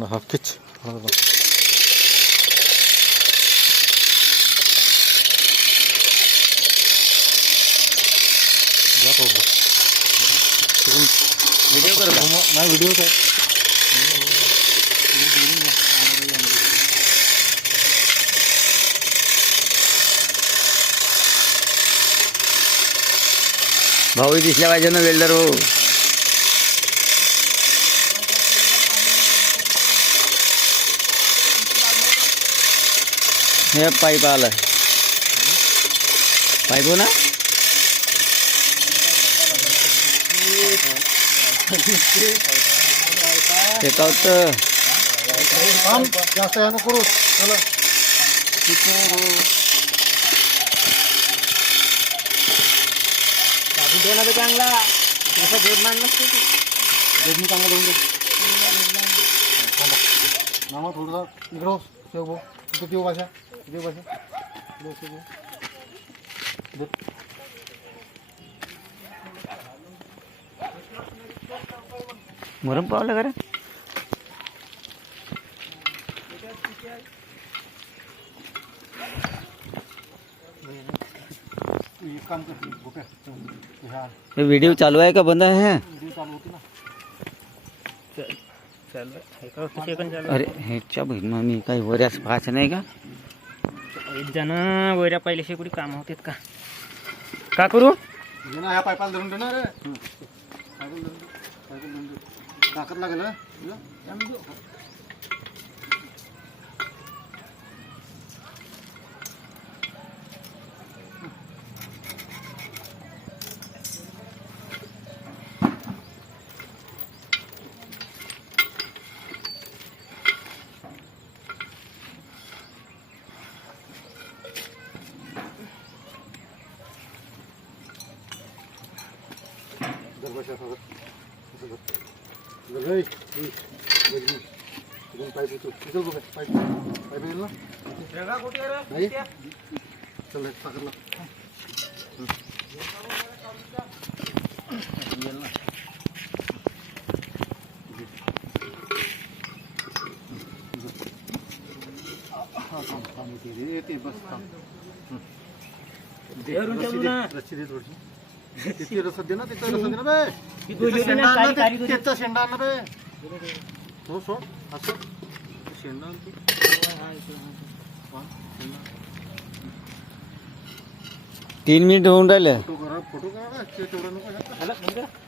Hafif. Video कर नाही video काय भाऊ दिसल्या पाहिजे ना वेल्डर हो. हे पाईप आलाय पाईप हो ना टेकावत जास्त यानं करू चला चांगला तसा जोड मान नसतो जोडणी चांगला देऊन दे मामा थोडंसं इकडं शेव भाऊ इथे देऊ भाषा मुरम पावलं का रे एक काम कर गोप्या हे व्हिडिओ चालू आहे का बंद आहे व्हिडिओ चालू होती ना अरे ह्याच्या बहीण मग मी काही वऱ्यास पाहायचं नाही का एक जण वैऱ्या पहिल्याशी कुठे काम होतात का करू घे ना ह्या पाईपाला धरून दे ना रे ताकद लागेल हं? दरवाजा पाईप होतो चल बघ पाईप येईल ना नाही चल ताकदला येईल ना थांब ते बस थांब रस्सी दे थोडीशी तिथे रसद दे ना तिथे रसद दे ना बे तिथं शेंडा आण ना बे हो सोड असं शेंडा आण तू 3 मिनिट होऊन राहिले फोटो करा तेवढं नको